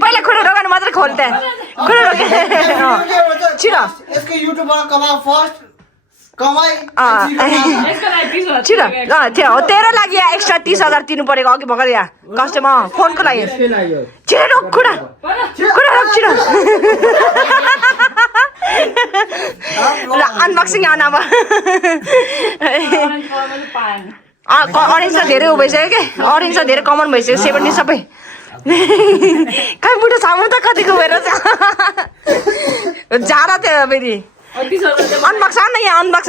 पहिला खुट्टा ढोकानु मात्रै खोल त्यहाँ खुट्टा छिटो छिटो त्यो हो तेरो लागि एक्स्ट्रा 30,000 तिर्नु परेको अघि भर्खर यहाँ कस्टमर फोनको लागि छिटो खुट्टा खुट्टा छिटो अनबक्सिङ आउन अब अरेन्ज त धेरै उ भइसक्यो क्या अरेन्ज त धेरै कमन भइसक्यो 70 सबै कहीँ बुढो सामान त कतिको भएर जाडा थियो फेरि अनबक्स न यहाँ अनबक्स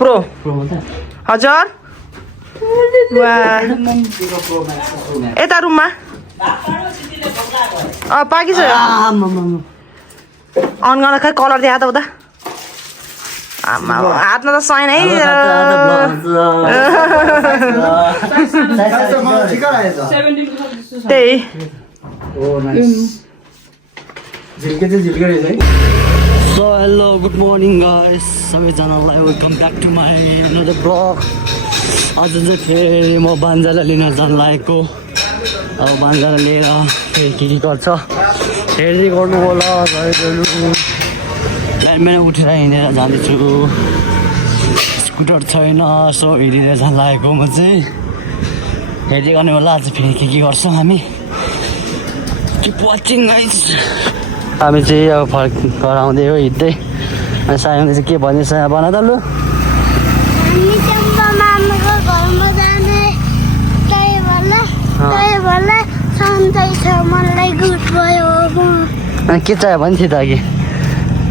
प्रो हजुर यता रुममा पाकिन्छ अन गर्न खै कलर देखा त उता हातमा त छैन है त्यही so hello good morning guys सबैजनालाई welcome back to my another blog आज चाहिँ फेरि म बान्जालाई लिन जान लागेको अब बान्जालाई लिएर फेरि के गर्छ हेर्दै गर्नु होला बिहान उठेर हिँडेर जाँदैछु स्कुटर छैन सो हिँडेर जान लागेको म चाहिँ हेर्दै गर्ने होला आज फेरि के गर्छौँ हामी किप वाचिङ गाइस हामी चाहिँ अब घर आउँदै हो हिँड्दै अनि सायङले चाहिँ के भन्दैछ भन त लु अनि के चाहियो भने थियो त अघि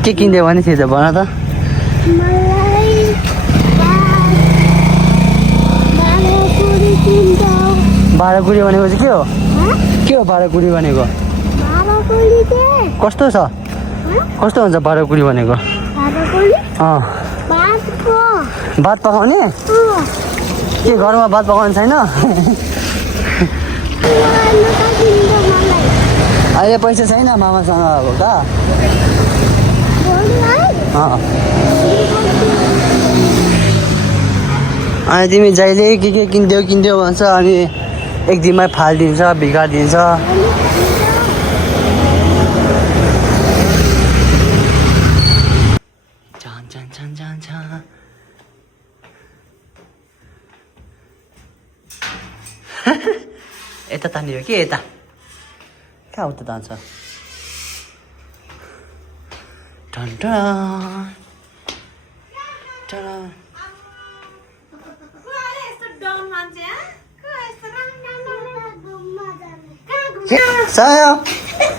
के किन्दै भने थियो त भन त भाँडाकुडी भनेको चाहिँ के हो भाँडाकुडी भनेको कस्तो छ कस्तो हुन्छ भाँडाकुडी भनेको भात पकाउने के घरमा भात पकाउने छैन अहिले पैसा छैन मामासँग अब त अनि तिमी जहिले के किन्थ्यौ भन्छ अनि एक दिनमै फालिदिन्छ बिगारिदिन्छ यता तानियो के यता कहाँ उता तान्छ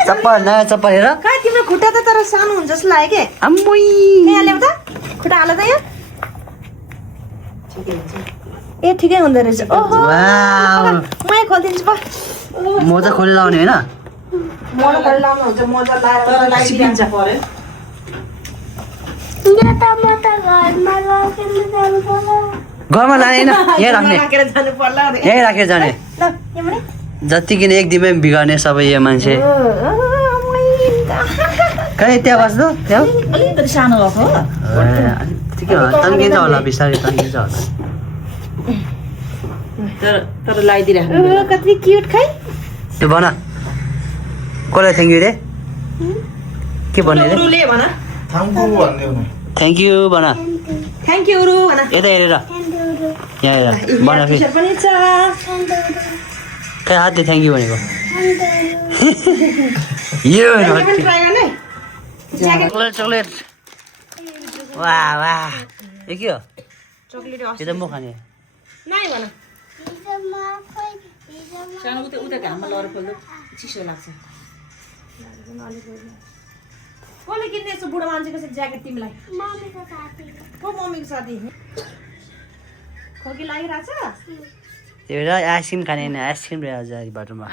चप्पल नयाँ चप्पल हेर तिम्रो खुट्टा त तर सानो हुन्छ जस्तो लाग्यो के यहाँ ल्याउ त खुट्टा हाल त यहाँ ए ठिकै हुँदो रहेछ ओहो म खोलिदिन्छु प मोजा खोलेर लाउने होइन मोजा खोलेर लाउनु हुन्छ मोजा लाएर सिकिन्छ पर्यो घरमा लाने होइन यहीँ राख्ने यहीँ राखेर जाने जति किन एक दिनमै बिगार्ने सबै यो मान्छे कहीँ त्यहाँ बस्नु त्यहाँ अलिकति सानो भएको ठिकै हो तन्किन्छ होला बिस्तारै तन्किन्छ होला तर लगाइदिइराख्नु कति क्युट खै त्यो भन कसलाई थ्याङ्क यू रे के भन्ने रे थ्याङ्क यू भन थ्याङ्क यू रु भन यता हेरेर यहाँ हेर भन फेरि पनि छ खै हातले थ्याङ्क यू भनेको यो चक्लेट चक्लेट वाह वाह यो के हो चक्लेट यो त म खाने नाइ भन सानो उता घाममा लएर खोल्दा चिसो लाग्छ कसले किन्दैछ बुढो मान्छेको ज्याकेट तिमीलाई मम्मीको साथी को मम्मीको साथी खोकी लागिरहेछ त्यो र आइसक्रिम खाने होइन आइसक्रिम ल्याएर जाने बाटोमा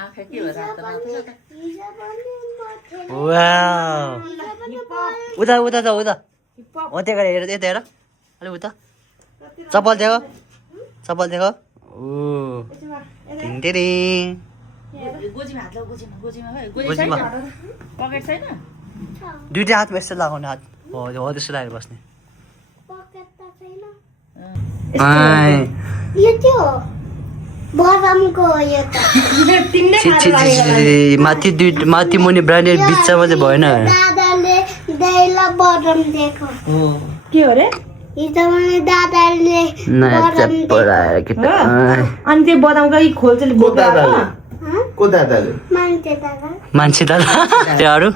उता उता त उता हो त्यहाँ गएर हेर यता हेर अलि उता चप्पल देखो ओ टिङटिरिङ गोजीमा दुईटै हातमा यस्तो लगाउने हात हो त्यस्तो लगाएर बस्ने माथि मुनि ब्रान्डेड बिचमा चाहिँ भएन के हो रे अनि त्यो बदामको खोल्छ मान्छे दादा त्यो अरू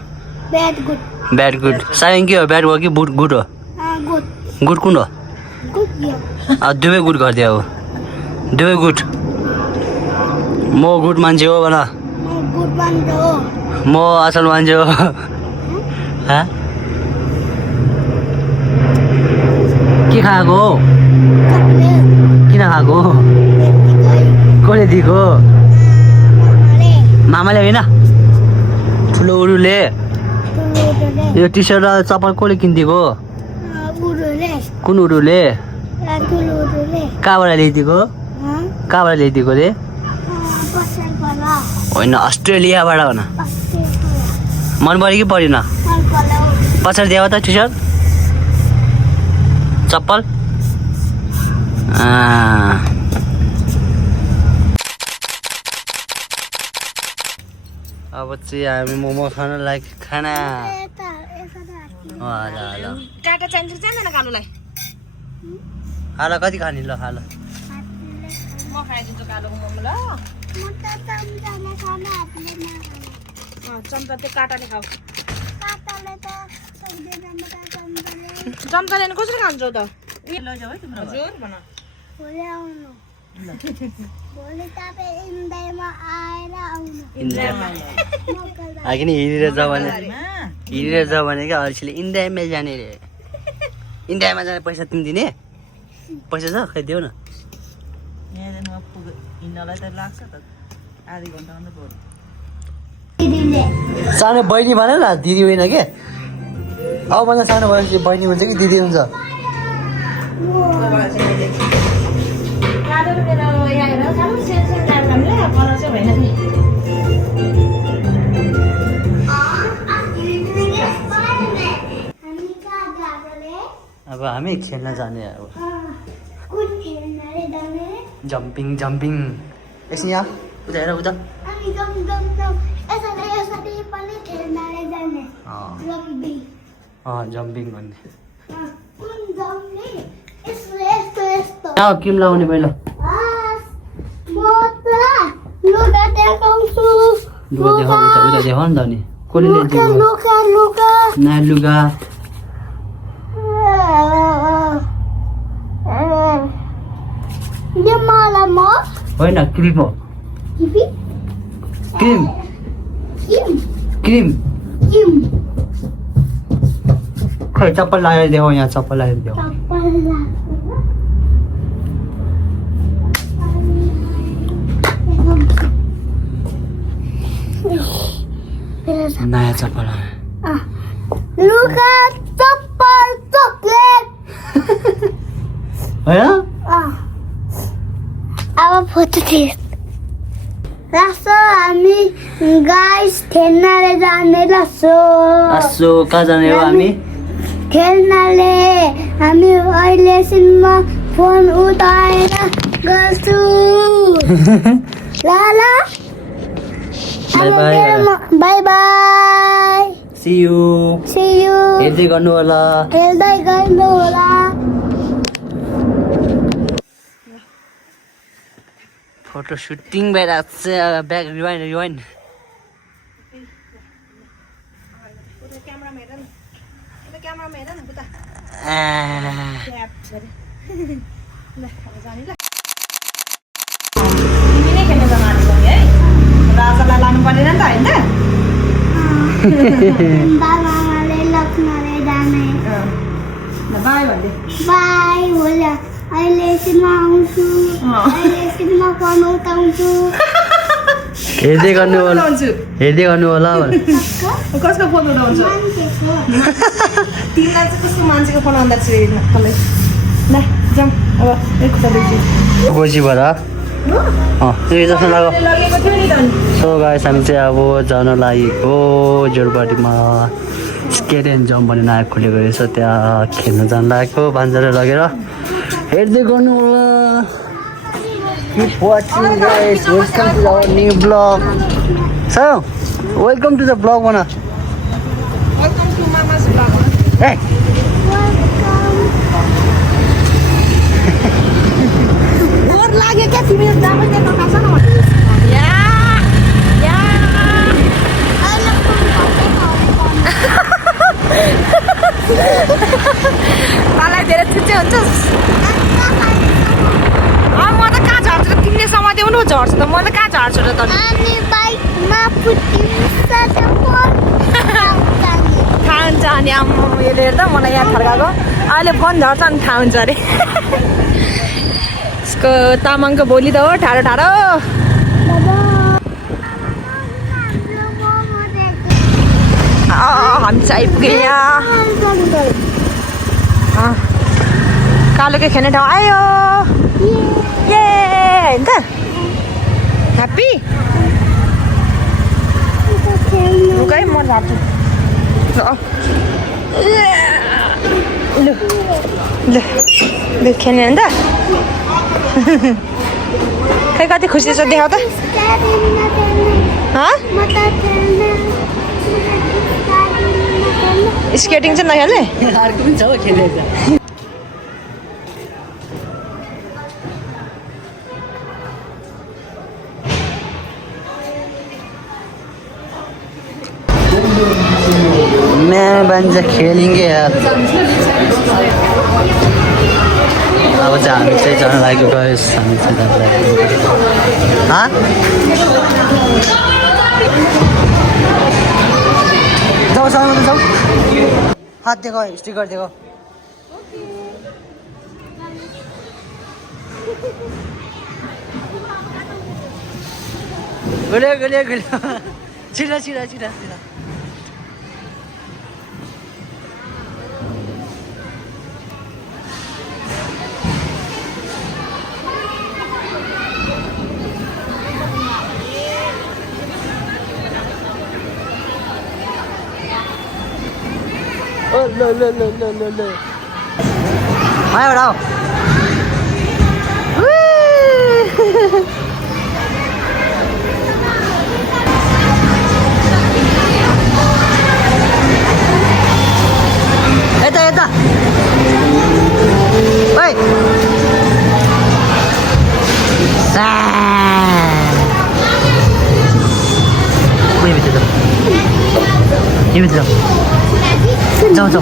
ब्याड गुड साइन के हो ब्याड हो कि बुट गुड हो गुड कुन हो दुवै गुड गरिदियो अब दुवै गुड म गुड मान्छे हो भन म असल मान्छे हो के खाएको हो किन खाएको कसले दिएको मामाले होइन ठुलो उरुले यो टी सर्ट र चप्पल कसले किनिदिएको कुन उरुले कहाँबाट ल्याइदिएको रे होइन अस्ट्रेलियाबाट भन मन पऱ्यो कि परेन पछाडि दिएको त टी सर्ट चप्पल अब चाहिँ हामी मोमो खान लागि खाना काटा चाहिन्छ चाहिँदैन कालोलाई हाल कति खाने ल हाल म खाइदिन्छु कालोको मोमो ल चम्चा त्यो काटाले खाऊ चम्चाले कसरी खान्छौ त लैजाऊ है तिम्रो हजुर भन किन हिँडेर जाऊ भने क्या अल्छीले इन्डियामा जाने रे इन्डियामा जाने पैसा तिमी दिने पैसा छ खै देऊ न सानो बहिनी भन न दिदी होइन के अब भन्दा सानो भएपछि बहिनी हुन्छ कि दिदी हुन्छ अब हामी खेल्न जाने अब जम्पिङ एकछिन यहाँ उता हेर उता जम्पिङ भन्ने किम लगाउने पहिला लुगा देखाउँछु उता देखाउ नि त नि कसले नयाँ लुगा होइन क्रिम हो क्रिम खै चप्पल लगाएर देखाउ यहाँ चप्पल लगाएर देखाउ नयाँ चप्पल लुगा चप्पल चकलेट होइन अब फोटो खिच लासो हामी गाइस खेल्नाले जाने लासो कहाँ जाने हो हामी खेल्नाले हामी अहिलेसम्म फोन उठाएर गर्छु ल बाई बाई सी यू हेर्दै गर्नु होला फोटो सुटिङ भइरहेको छ ब्याक रिवाइन राजालाई लानु पर्दैन नि त होइन बाबाले लक्ष्मणले जाने बाई भन्दै बाई होला अहिलेसम्म आउँछु अहिलेसम्म फोन उठाउँछु हेर्दै गर्नु होला कसको फोन उठाउँछ तिमीलाई चाहिँ कस्तो मान्छेको फोन आउँदा चाहिँ गोजीबाट यो जस्तो लाग्यो सो गाइस हामी चाहिँ अब जान लागेको जोरबारीमा स्केट एन्ड जम्प भन्ने नयाँ खोलेको रहेछ त्यहाँ खेल्न जान लागेको बान्जाले लगेर हेर्दै गर्नु होला Keep watching guys, welcome to our new vlog. So, welcome to the vlog mana. Welcome to Mama's vlog. Hey. Bor लाग्यो क्या तिमीले जामै देख्न नसक्छ न या या मलाई धेरै छुट्टै हुन्छस् म त कहाँ झर्छु त तिमीले समात्यौ न झर्छु त म त कहाँ झर्छु त अनि बाइकमा फुटिन्छ थाहा हुन्छ अनि आम्मा यसले हेर्दा मलाई याद फर्काएको अहिले बन्द झर्छ अनि थाहा हुन्छ अरे यसको तामाङको बोली त हो ठाडो ठाडो हामी चाहिँ आइपुग्यो यहाँ कालोकै खेल्ने ठाउँ आयो ए होइन त ह्याप्पी लुकै म झार्छु लु लु लु खेल्ने हो नि त खै कति खुसी छ देखाउ त स्केटिङ चाहिँ नखेल्ने अर्को पनि छ हो खेलेको मैं बंजा खेलेंगे यार अब चाहिँ हामी चाहिँ जान लागेको गाइस हामी चाहिँ जान लागेको जाऊ जाऊ जाऊ हात देखो स्टिकर देखो गले गले गले छिरा छिरा छिरा छिरा लो लो लो लो लो लो आयो आओ एता एता ओए ये भित्र जाऊ जाऊ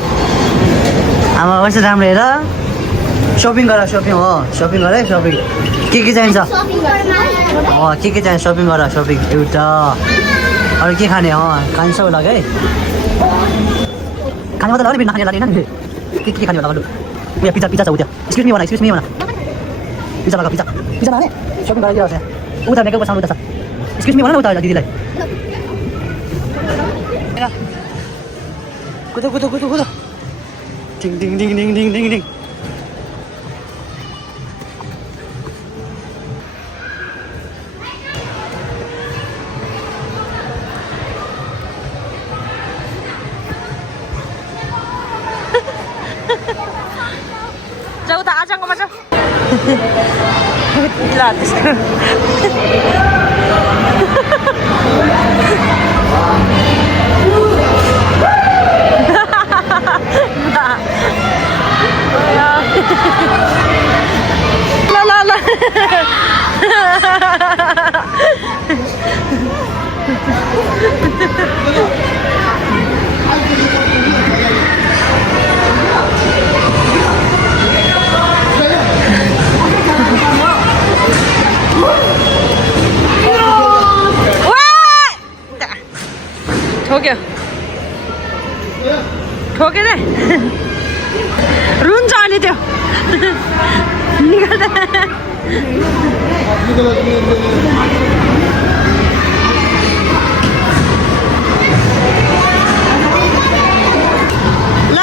आमा कस्तो राम्रो हेर सपिङ गर सपिङ हो सपिङ गर है सपिङ के चाहिन्छ के चाहिन्छ सपिङ गर सपिङ एउटा अरू के खाने खान्छ होला है खाने मात्रै होला नि नखाने लाग्दैन नि के खाने होला लु उयो पिज्जा पिज्जा छ उता एक्सक्युज मी भन पिज्जा लगा पिज्जा पिज्जा खाने सपिङ गरेर छ उता मेकअप साउन्ड उता छ एक्सक्युज मी भन न उता दिदीलाई कुदो कुदो कुदो कुदो डिङ डिङ डिङ डिङ डिङ डिङ डिङ जाऊ त आजकोमा जाऊ ल त्यसको ल ल ल ठोक्यो ठोक्यो दे रुन्छ अलि त्यो निकाल्दा ल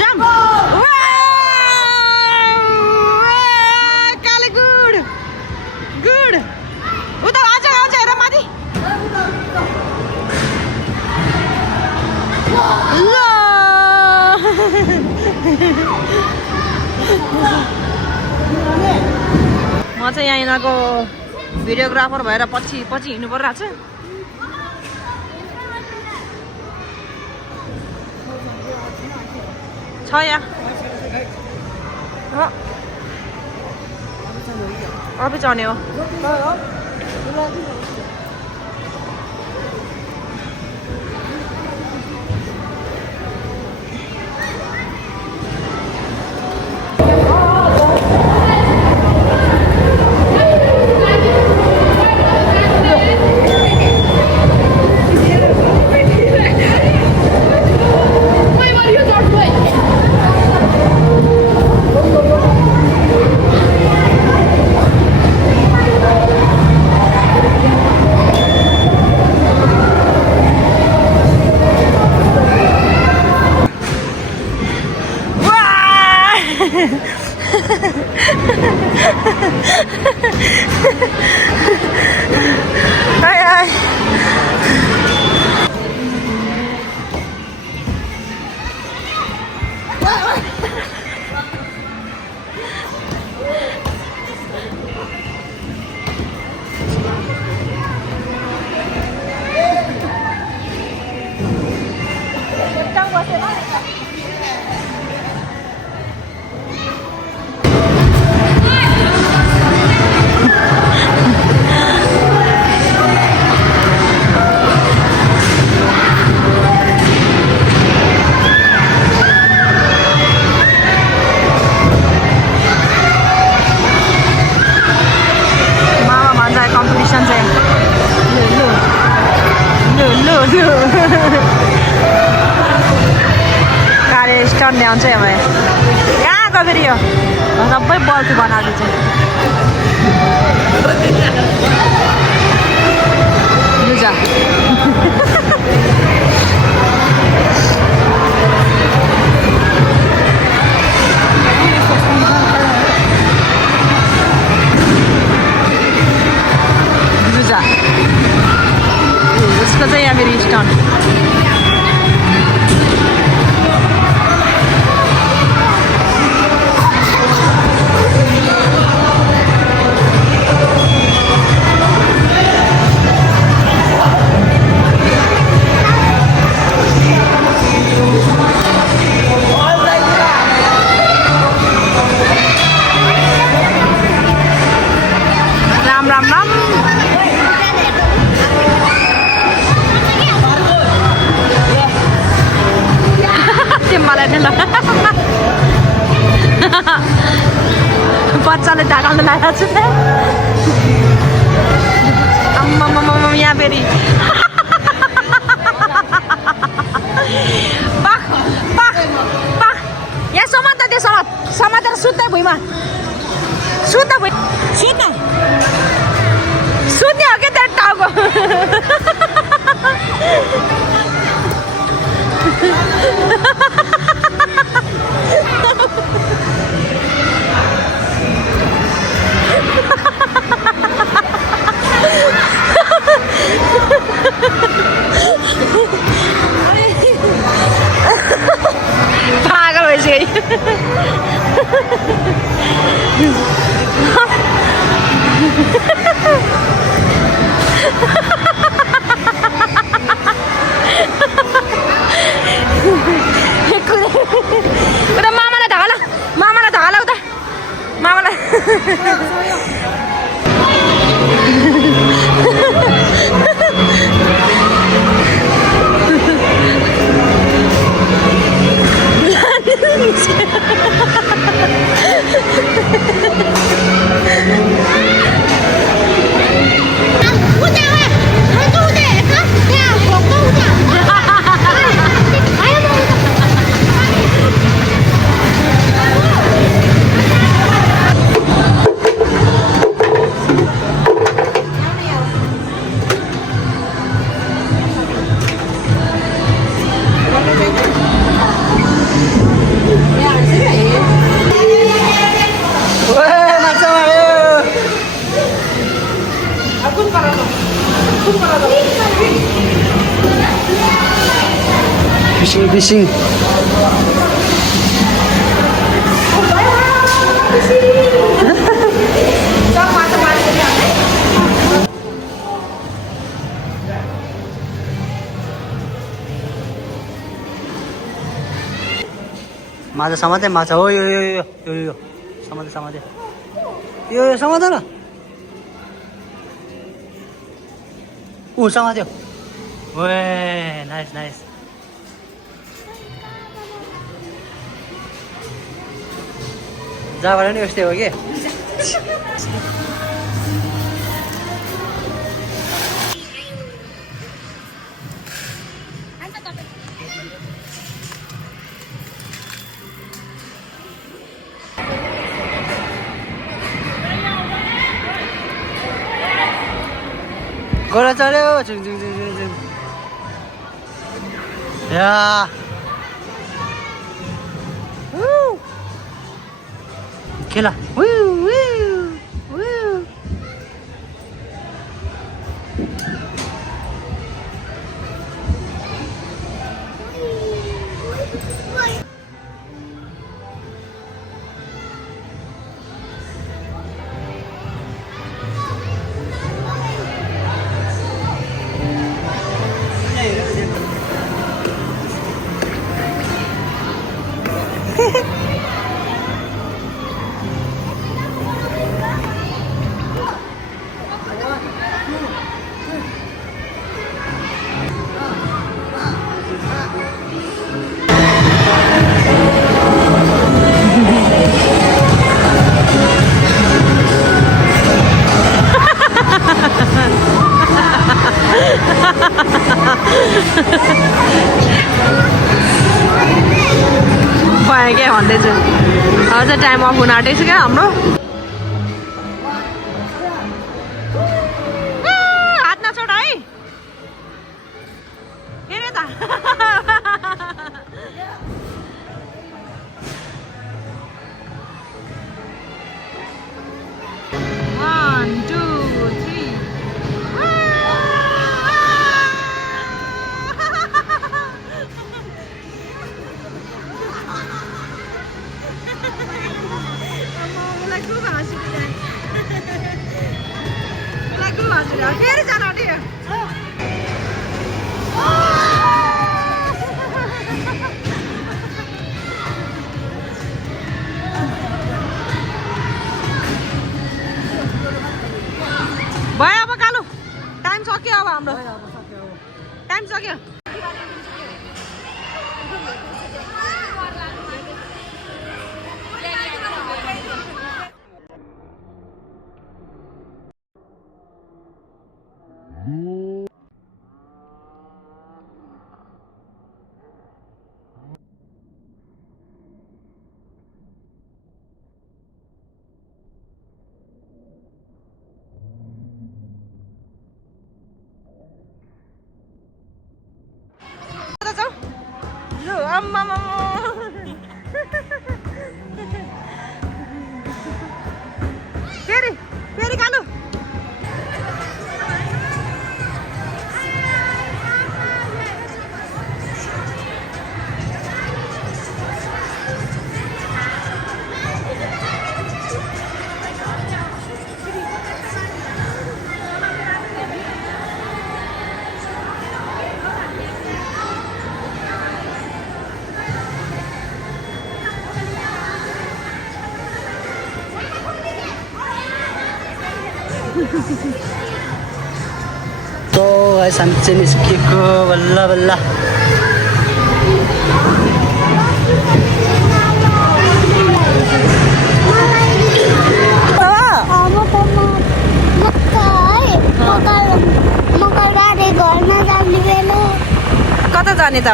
जम्प म चाहिँ यहाँ यिनीहरूको भिडियोग्राफर भएर पछि पछि हिँड्नु परिरहेको छ यहाँ अभी चढ्ने हो Ai ai. कार्य स्टन्ट ल्याउँछ यहाँ कहाँ गयो फेरि यो सबै बल्छी बनाएको चाहिँ लुजा लुजा उसको चाहिँ यहाँ फेरि स्टन्ट बच्चाले ढाकाल्नु लागेको छु आम्मामामा यहाँ फेरि पाख पाख पाख यहाँ समात त्यो समातेर सुत्दै भुइँमा सुत्न भुइँ सुत्न सुत्ने हो क्या त्यहाँ टाउको पागल भइसक्यो उता मामालाई ढाला उता मामालाई Fishing. समाते माछा हो यो यो यो यो यो समाते समाते यो यो समात न समात्यो ओए नाइस नाइस जहाँबाट नि यस्तै हो कि गोरा चढ्यो झुङ झुङ झुङ झुङ झुङ या खेला भयो क्या भन्दैछु अझ टाइम अफ हुन आँटेको छ क्या हाम्रो हात नछोड है के रे त 1 2 3 फेरि जान आँट्यो भयो अब कालु टाइम सक्यो अब हाम्रो टाइम सक्यो फेरि फेरि कालु तो guys हामी चाहिँ निस्किएको बल्ल बल्ल कता जाने त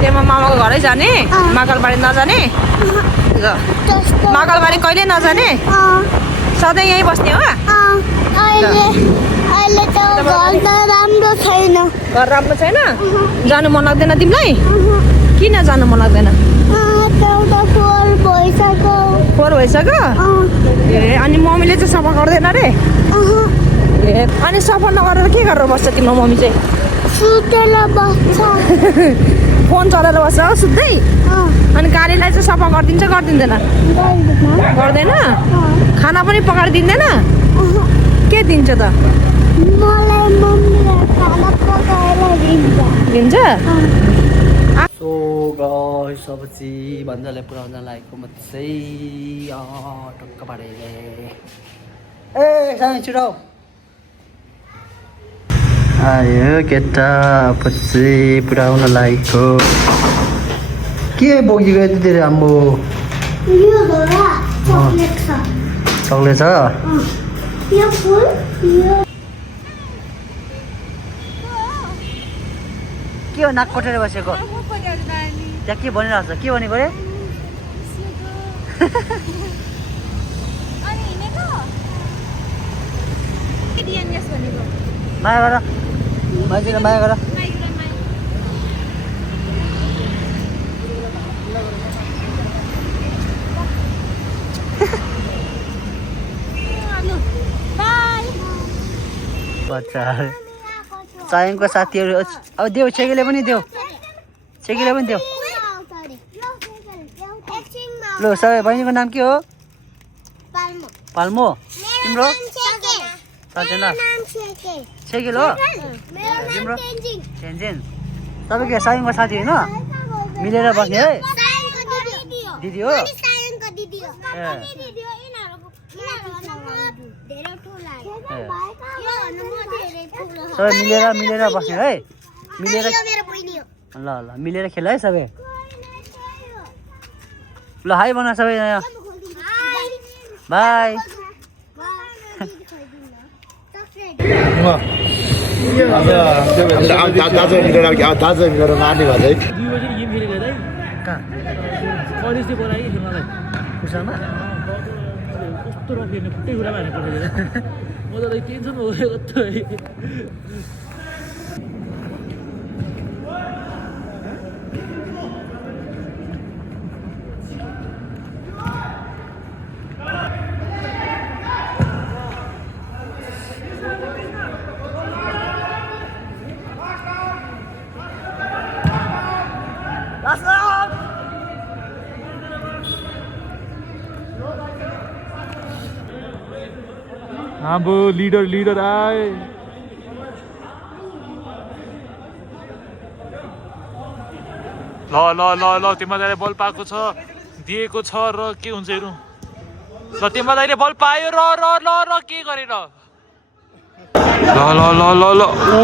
तेमा मामाको घरै जाने माकलबारी नजाने माकलबारी कहिले नजाने सधैँ यहीँ बस्ने हो अहिले त घर त राम्रो छैन घर राम्रो छैन जानु मन लाग्दैन तिमीलाई किन जानु मन लाग्दैन फोहोर भइसक्यो ए अनि मम्मीले चाहिँ सफा गर्दैन रे ए अनि सफा नगरेर के गरेर बस्छ तिम्रो मम्मी चाहिँ सुतेर बस्छ फोन चलाएर बस्छ हो सुत्दै अनि गाडीलाई चाहिँ सफा गरिदिन्छ गरिदिँदैन गर्दैन खाना पनि पकाएर दिँदैन के दिन्छ त मलाई मम्मीले खाना पकाएर दिन्छ दिन्छ सो गाइस अब चाहिँ भन्जालाई पुऱ्याउन लागेको म चाहिँ टक्क पारेले ए सानो छिटो आयो केटा पछि पुऱ्याउन लागेको के बोकेको यति धेरै आम्बो यो होला चकलेट छ चक्लेट छ यो फुल यो के हो नाक कोटेर बसेको त्यहाँ के भनिरहेको छ के भनेको रे माया गर माइतीलाई माया गर बच्चा चायङको साथीहरू अब देऊ छेकीले पनि देऊ छेकीले पनि देऊ ल सबै बहिनीको नाम के हो पाल्मो तिम्रो साँच्चै छेकिल हो तिम्रो चेन्जिन तपाईँ के सायङको साथी होइन मिलेर बस्ने है दिदी हो सबै मिलेर बस्ने है मिलेर ल ल मिलेर खेल है सबै ल हाई भन सबै बाई दाजु मेरो मार्ने भयो है अब लिडर आए ल तिम्रो दाइले बल पाएको छ दिएको छ र के हुन्छ हेरौँ ल तिम्रो दाइले बल पायो र के गरेर ल ओ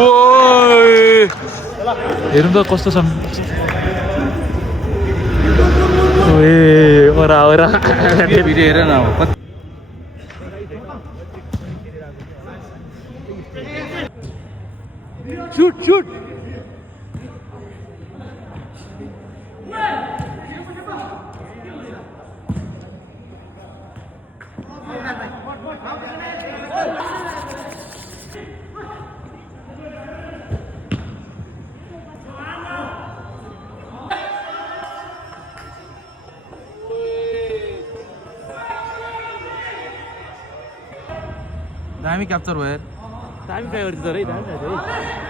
हेरौँ त कस्तो छ ए ओरा हेर न Shoot! दामी क्याप्चर भयो यार दामी ट्राई गर्छ तर है दामी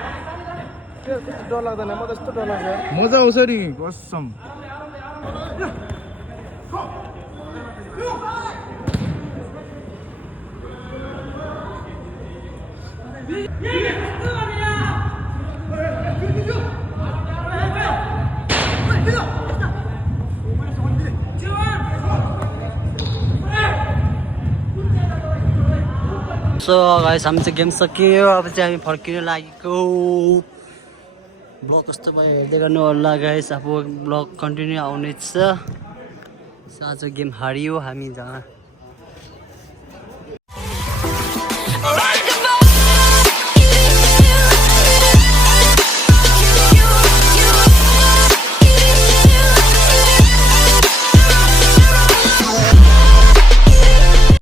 डर लाग्दैन म त यस्तो डर लाग्छ मजा आउँछ नि कसम सो गाइस हामी चाहिँ गेम सकियो अब चाहिँ हामी फर्किनु लागेको ब्लग कस्तो भयो हेर्दै गर्नु होला गाइस अब ब्लग कन्टिन्यू आउनेछ आज गेम हारियो हामी जहाँ